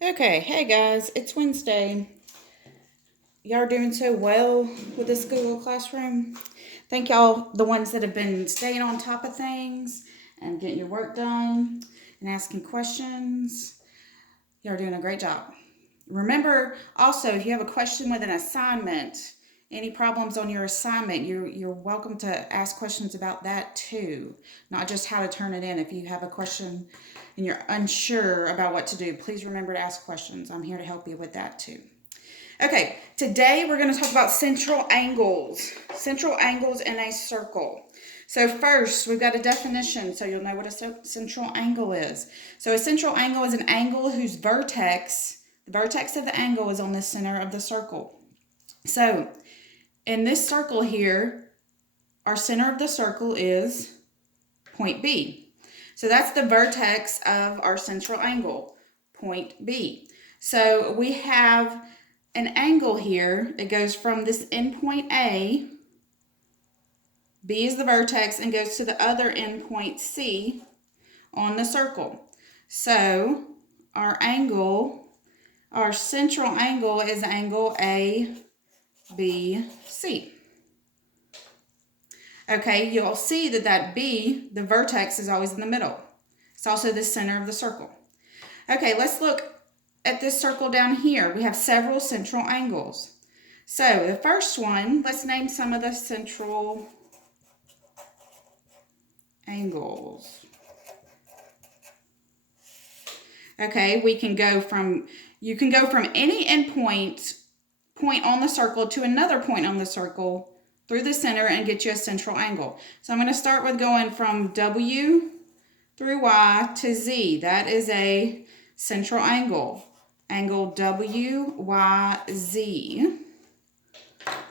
Okay, hey guys, it's Wednesday. Y'all are doing so well with this Google Classroom. Thank y'all, the ones that have been staying on top of things and getting your work done and asking questions. Y'all are doing a great job. Remember, also, if you have a question with an assignment, any problems on your assignment, you're welcome to ask questions about that too, not just how to turn it in. If you have a question and you're unsure about what to do, please remember to ask questions. I'm here to help you with that too. Okay, today we're going to talk about central angles. Central angles in a circle. So first, we've got a definition so you'll know what a central angle is. So a central angle is an angle whose the vertex of the angle is on the center of the circle. So in this circle here, our center of the circle is point B. So that's the vertex of our central angle, point B. So we have an angle here. It goes from this endpoint A, B is the vertex, and goes to the other endpoint C on the circle. So our central angle is angle ABC. Okay, you'll see that B, the vertex, is always in the middle. It's also the center of the circle. Okay, let's look at this circle down here. We have several central angles. So the first one, let's name some of the central angles. Okay, you can go from any point on the circle to another point on the circle through the center and get you a central angle. So I'm going to start with going from W through Y to Z. That is a central angle. Angle WYZ.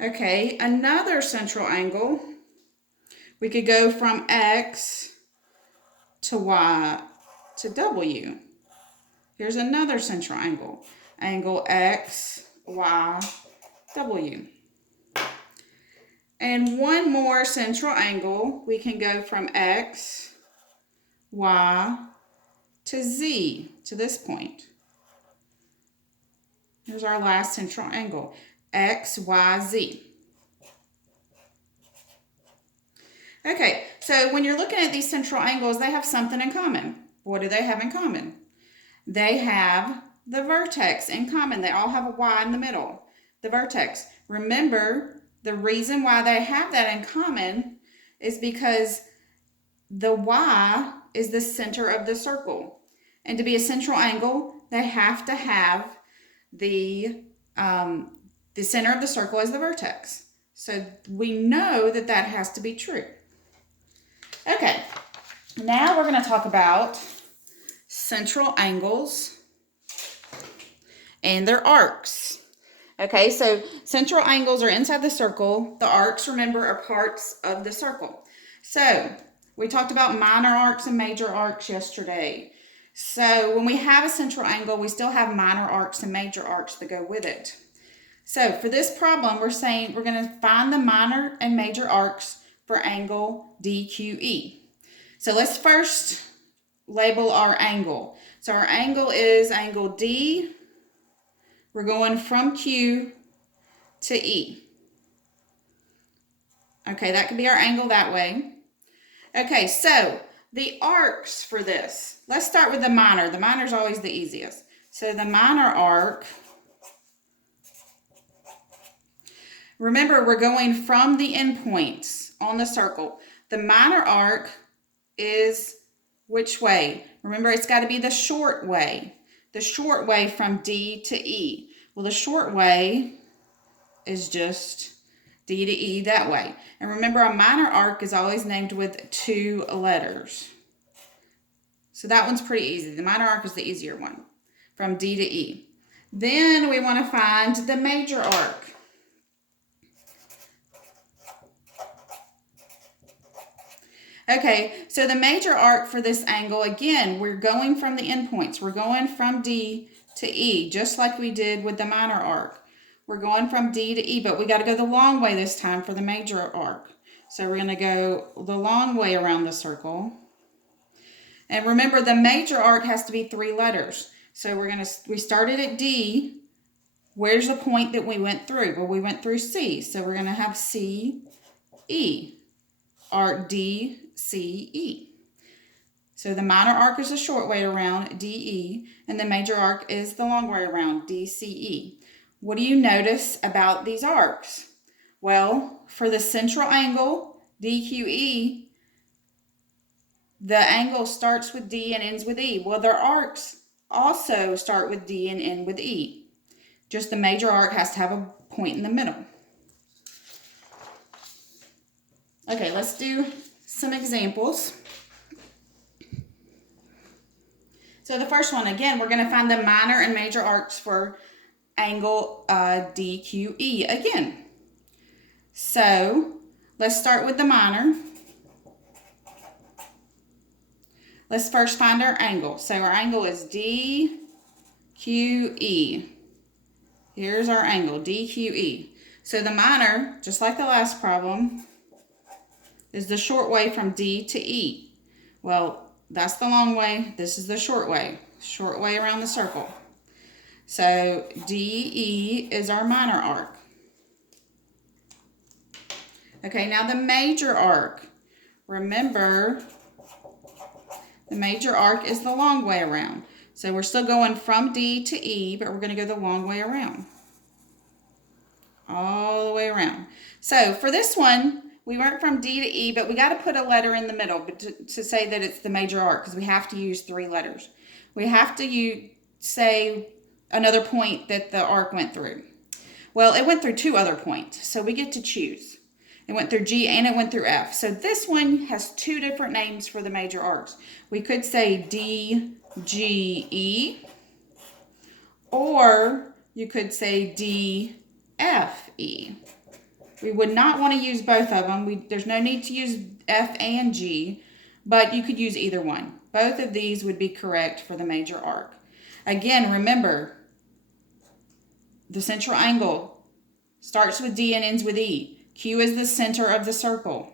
Okay, another central angle. We could go from X to Y to W. Here's another central angle. Angle XYW. And one more central angle. We can go from X, Y to Z to this point. Here's our last central angle, XYZ. Okay, so when you're looking at these central angles, they have something in common. What do they have in common? They have the vertex in common. They all have a Y in the middle, the vertex. Remember, the reason why they have that in common is because the Y is the center of the circle. And to be a central angle, they have to have the center of the circle as the vertex. So we know that that has to be true. Okay, now we're going to talk about central angles and their arcs. Okay, so central angles are inside the circle. The arcs, remember, are parts of the circle. So we talked about minor arcs and major arcs yesterday. So when we have a central angle, we still have minor arcs and major arcs that go with it. So for this problem, we're saying we're going to find the minor and major arcs for angle DQE. So let's first label our angle. So our angle is angle D. We're going from Q to E. Okay, that could be our angle that way. Okay, so the arcs for this. Let's start with the minor. The minor is always the easiest. So the minor arc, remember we're going from the endpoints on the circle. The minor arc is which way? Remember, it's got to be the short way. The short way from D to E. Well, the short way is just D to E that way. And remember, a minor arc is always named with 2 letters. So that one's pretty easy. The minor arc is the easier one, from D to E. Then we want to find the major arc. Okay, so the major arc for this angle, again, we're going from the endpoints. We're going from D to E, just like we did with the minor arc. We're going from D to E, but we got to go the long way this time for the major arc. So we're going to go the long way around the circle. And remember, the major arc has to be 3 letters. So we started at D. Where's the point that we went through? Well, we went through C. So we're going to have C, E, arc D, C, E. So the minor arc is the short way around, DE, and the major arc is the long way around, DCE. What do you notice about these arcs? Well, for the central angle, DQE, the angle starts with D and ends with E. Well, their arcs also start with D and end with E. Just the major arc has to have a point in the middle. Okay, let's do some examples. So the first one, again, we're going to find the minor and major arcs for angle DQE again. So let's start with the minor. Let's first find our angle. So our angle is DQE. Here's our angle, DQE. So the minor, just like the last problem, is the short way from D to E. Well, that's the long way. This is the short way around the circle. So DE is our minor arc. Okay, now the major arc. Remember, the major arc is the long way around. So we're still going from D to E, but we're going to go the long way around. All the way around. So for this one, we went from D to E, but we got to put a letter in the middle to say that it's the major arc, because we have to use 3 letters. We have to say another point that the arc went through. Well, it went through 2 other points, so we get to choose. It went through G and it went through F. So this one has 2 different names for the major arcs. We could say DGE, or you could say DFE. We would not want to use both of them. There's no need to use F and G, but you could use either one. Both of these would be correct for the major arc. Again, remember, the central angle starts with D and ends with E. Q is the center of the circle.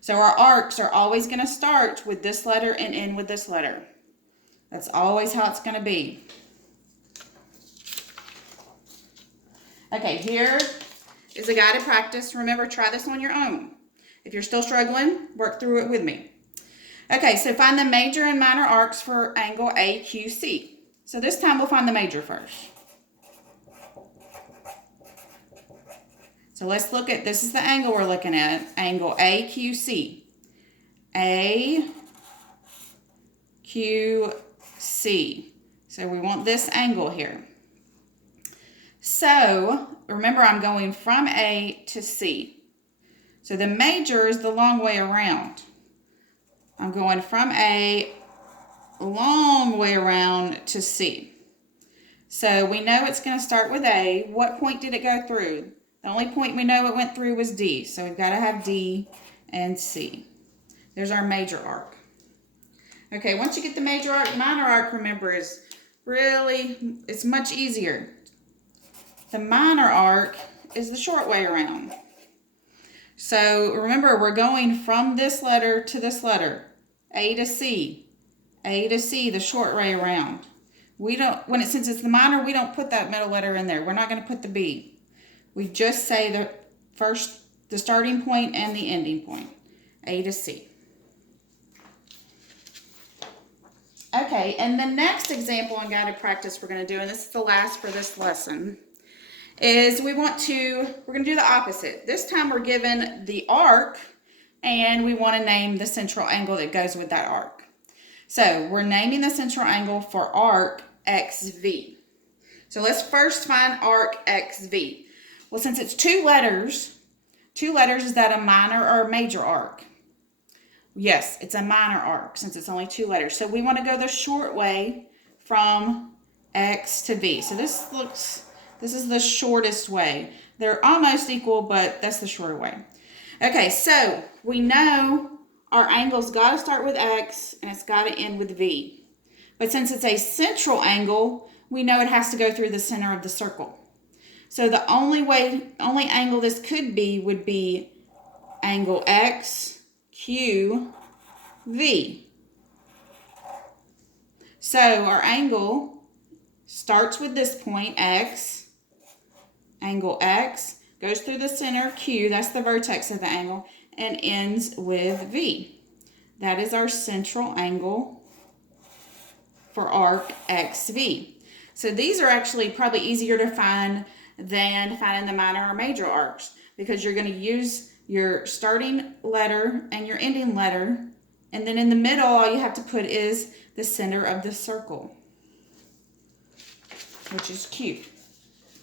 So our arcs are always going to start with this letter and end with this letter. That's always how it's going to be. Okay, here is a guided practice. Remember, try this on your own. If you're still struggling, work through it with me. Okay, so find the major and minor arcs for angle AQC. So this time we'll find the major first. So let's look at, this is the angle we're looking at, angle AQC. AQC. So we want this angle here. So remember, I'm going from A to C. So the major is the long way around. I'm going from A long way around to C. So we know it's going to start with A. What point did it go through? The only point we know it went through was D. So we've got to have D and C. There's our major arc. Okay, once you get the major arc, minor arc, remember, is really, it's much easier. The minor arc is the short way around. So remember, we're going from this letter to this letter, A to C. A to C, the short way around. We don't, since it's the minor, we don't put that middle letter in there. We're not going to put the B. We just say the starting point and the ending point, A to C. Okay, and the next example on guided practice we're going to do, and this is the last for this lesson, is we're going to do the opposite. This time we're given the arc, and we want to name the central angle that goes with that arc. So we're naming the central angle for arc XV. So let's first find arc XV. Well, since it's 2 letters, is that a minor or a major arc? Yes, it's a minor arc since it's only 2 letters. So we want to go the short way from X to V. So this is the shortest way. They're almost equal, but that's the shorter way. Okay, so we know our angle's got to start with X and it's got to end with V. But since it's a central angle, we know it has to go through the center of the circle. So the only angle this could be would be angle XQV. So our angle starts with this point, X, angle X, goes through the center, Q, that's the vertex of the angle, and ends with V. That is our central angle for arc XV. So these are actually probably easier to find than finding the minor or major arcs, because you're going to use your starting letter and your ending letter, and then in the middle all you have to put is the center of the circle, which is Q.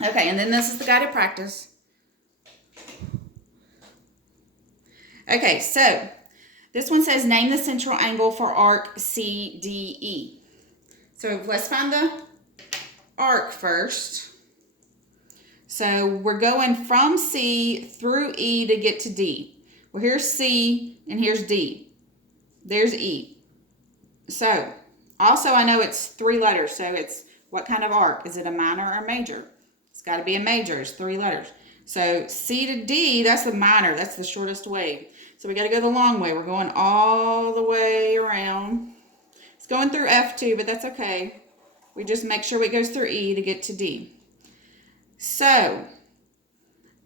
Okay, and then this is the guided practice. Okay, so this one says name the central angle for arc CDE. So let's find the arc first. So we're going from C through E to get to D. Well, here's C and here's D. There's E. So also I know it's 3 letters. So it's what kind of arc? Is it a minor or major? It's got to be a major. It's 3 letters. So C to D, that's the minor. That's the shortest way. So we got to go the long way. We're going all the way around. It's going through F too, but that's okay. We just make sure it goes through E to get to D. So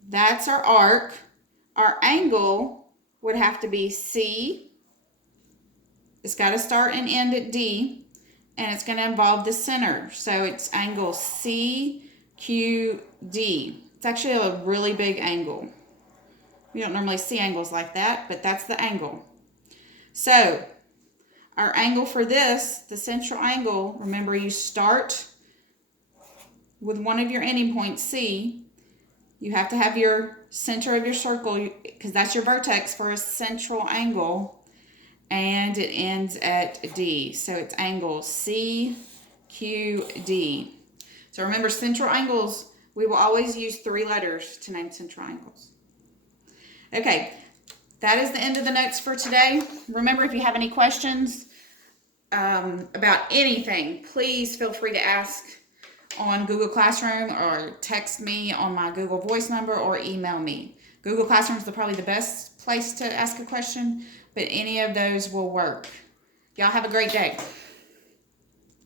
that's our arc. Our angle would have to be C. It's got to start and end at D, and it's going to involve the center. So it's angle CQD. It's actually a really big angle. We don't normally see angles like that, but that's the angle. So our angle for this, the central angle, remember you start with one of your ending points, C. You have to have your center of your circle, because that's your vertex for a central angle, and it ends at D. So it's angle CQD. So remember, central angles, we will always use 3 letters to name central angles. Okay, that is the end of the notes for today. Remember, if you have any questions about anything, please feel free to ask on Google Classroom, or text me on my Google Voice number, or email me. Google Classroom is probably the best place to ask a question, but any of those will work. Y'all have a great day.